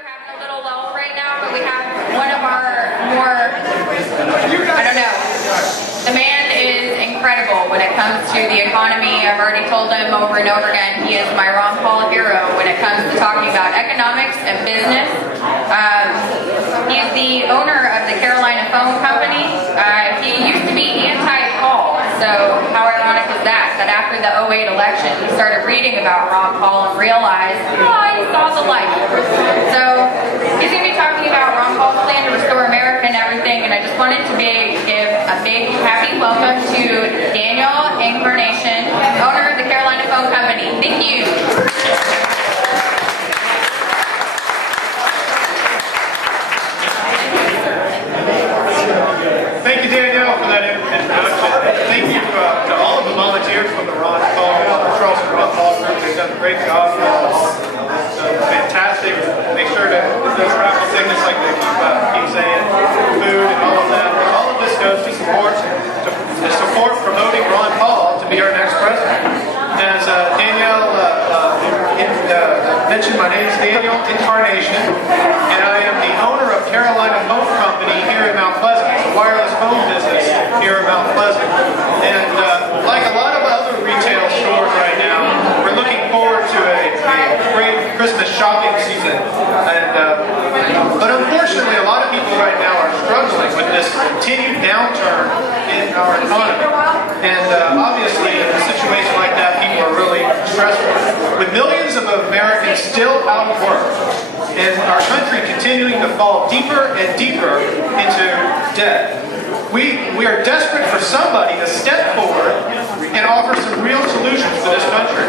we're having a little lull right now, but we have one of our more, I don't know, the man is incredible when it comes to the economy. I've already told him over and over again, he is my Ron Paul hero when it comes to talking about economics and business. He's the owner of the Carolina Phone Company. He used to be anti-Paul, so how ironic is that? That after the 2008 election, he started reading about Ron Paul and realized, oh, he saw the light. So he's going to be talking about Ron Paul's plan to restore America and everything, and I just wanted to give a big happy welcome to Daniel Incarnation, owner of the Carolina Phone Company. Thank you. Thank you, Danielle, for that introduction. Thank you to all of the volunteers from the Ron Paul, Charleston Ron Paul group. They've done a great job. It's fantastic. Make sure to those raffle tickets, like they keep saying, food and all of that. All of this goes to support promoting Ron Paul to be our next president. As Danielle mentioned, my name is Daniel Incarnation, and I am the owner of Carolina Phone Company here in Mount Pleasant. It's a wireless phone business here in Mount Pleasant. And like a lot of other retail stores right now, we're looking forward to a great Christmas shopping season. But unfortunately, a lot of people right now are struggling with this continued downturn in our economy. And obviously, in a situation like that, people are really stressful. With millions of Americans still out of work, and our country continuing to fall deeper and deeper into debt, we are desperate for somebody to step forward and offer some real solutions for this country.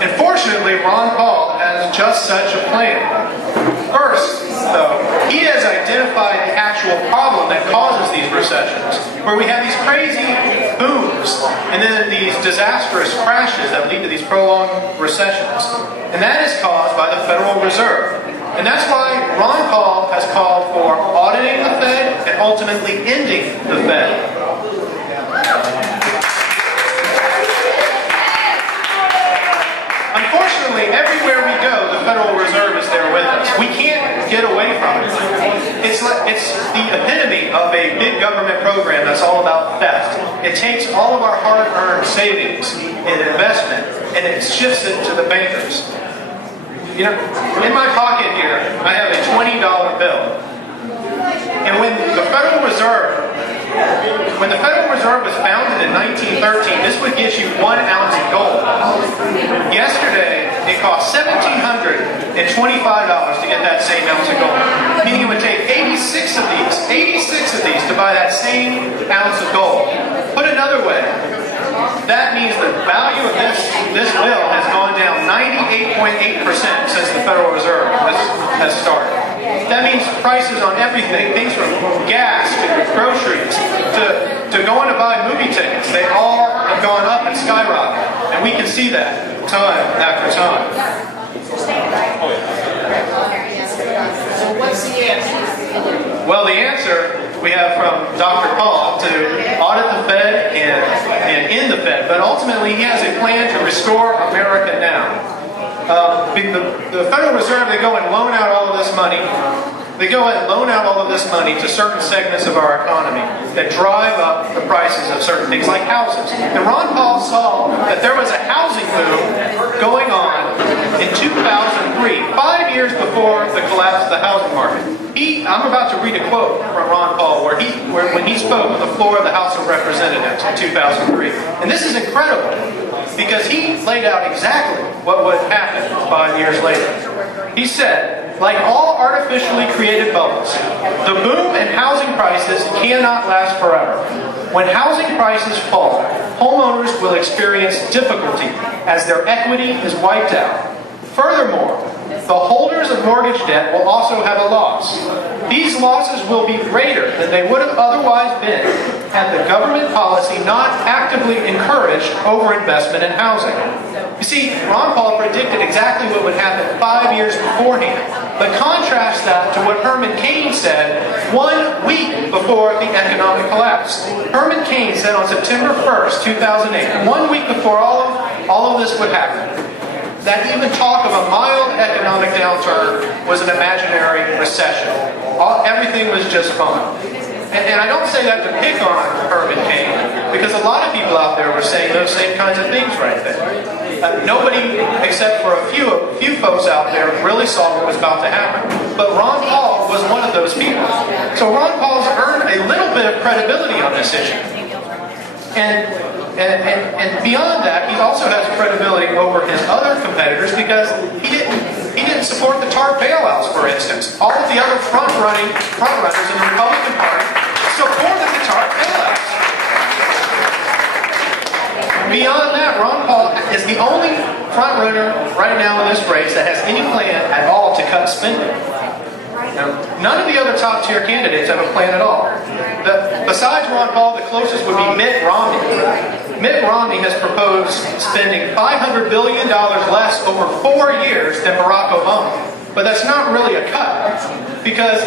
And fortunately, Ron Paul has just such a plan. First, though, he has identified the actual problem that causes these recessions, where we have these crazy booms and then these disastrous crashes that lead to these prolonged recessions. And that is caused by the Federal Reserve. And that's why Ron Paul has called for auditing the Fed and ultimately ending the Fed. Unfortunately, everywhere we go, the Federal Reserve is there with us. We can't get away from it. It's the epitome of a big government program that's all about theft. It takes all of our hard-earned savings and investment, and it shifts it to the bankers. You know, in my pocket here, I have a $20 bill. And when the Federal Reserve was founded in 1913, this would get you 1 ounce of gold. Yesterday, it cost $1,725 to get that same ounce of gold. Meaning it would take 86 of these to buy that same ounce of gold. Put another way, that means the value of this bill has gone down 98.8% since the Federal Reserve has started. That means prices on everything, things from gas to groceries to going to buy movie tickets, they all have gone up and skyrocketed. And we can see that time after time. So what's the answer? Well, the answer we have from Dr. Paul to audit the Fed and end the Fed, but ultimately he has a plan to restore America now. The Federal Reserve, they go and loan out all of this money. They go and loan out all of this money to certain segments of our economy that drive up the prices of certain things like houses. And Ron Paul saw that there was a housing boom going on in 2003, 5 years before the collapse of the housing market. I'm about to read a quote from Ron Paul when he spoke on the floor of the House of Representatives in 2003. And this is incredible because he laid out exactly what would happen 5 years later. He said, like all artificially created bubbles, the boom in housing prices cannot last forever. When housing prices fall, homeowners will experience difficulty as their equity is wiped out. Furthermore, the holders of mortgage debt will also have a loss. These losses will be greater than they would have otherwise been had the government policy not actively encouraged overinvestment in housing. You see, Ron Paul predicted exactly what would happen 5 years beforehand, but contrast that to what Herman Cain said 1 week before the economic collapse. Herman Cain said on September 1st, 2008, 1 week before all of this would happen, that even talk of a mild economic downturn was an imaginary recession. Everything was just fine. And I don't say that to pick on Herman Cain, because a lot of people out there were saying those same kinds of things right then. Nobody, except for a few folks out there, really saw what was about to happen. But Ron Paul was one of those people. So Ron Paul's earned a little bit of credibility on this issue. And beyond that, he also has credibility over his other competitors because he didn't support the TARP bailouts, for instance. All of the other front-runners in the Republican Party supported the TARP bailouts. Beyond that, Ron Paul is the only front-runner right now in this race that has any plan at all to cut spending. Now, none of the other top-tier candidates have a plan at all. Besides Ron Paul, the closest would be Mitt Romney. Mitt Romney has proposed spending $500 billion less over 4 years than Barack Obama. But that's not really a cut, because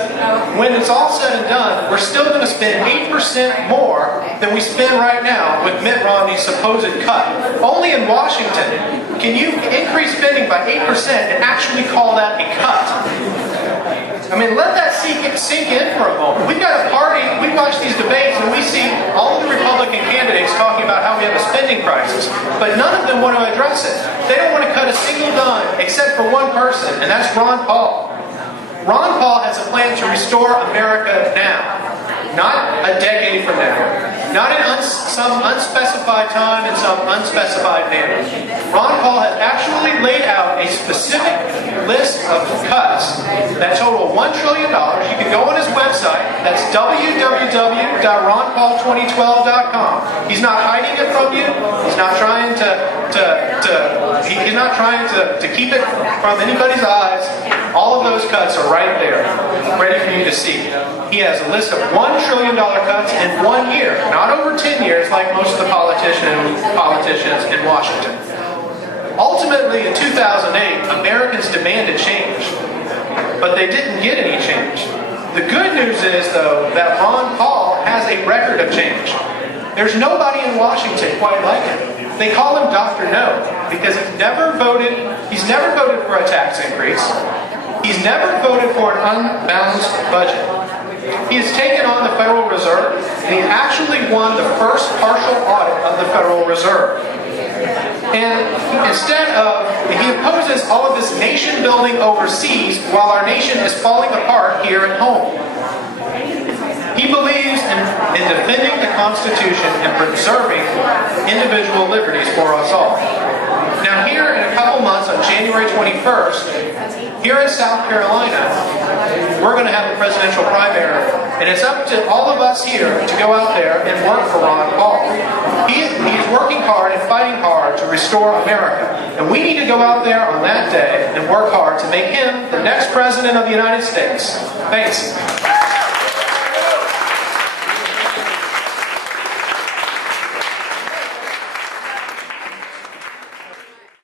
when it's all said and done, we're still going to spend 8% more than we spend right now with Mitt Romney's supposed cut. Only in Washington can you increase spending by 8% and actually call that a cut. I mean, let that sink in for a moment. We've got a party, we watch these debates and we see all of the Republican candidates talking about how we have a spending crisis, but none of them want to address it. They don't want to cut a single dime except for one person, and that's Ron Paul. Ron Paul has a plan to restore America now, not a decade from now, not in some unspecified time and some unspecified manner. Ron Paul has actually laid out a specific list of cuts that total $1 trillion. You can go on his website. That's www.ronpaul2012.com. He's not hiding it from you. He's not trying to keep it from anybody's eyes. All of those cuts are right there, ready for you to see. He has a list of $1 trillion cuts in 1 year, not over 10 years like most of the politicians in Washington. Ultimately, in 2008, Americans demanded change, but they didn't get any change. The good news is, though, that Ron Paul has a record of change. There's nobody in Washington quite like him. They call him Dr. No because he's never voted for a tax increase. He's never voted for an unbalanced budget. He has taken on the Federal Reserve, and he actually won the first partial audit of the Federal Reserve. And he opposes all of this nation building overseas while our nation is falling apart here at home. He believes in defending the Constitution and preserving individual liberties for us all. Now here in a couple months, on January 21st, here in South Carolina, we're going to have a presidential primary, and it's up to all of us here to go out there and work for Ron Paul. He's working hard and fighting hard to restore America, and we need to go out there on that day and work hard to make him the next president of the United States. Thanks.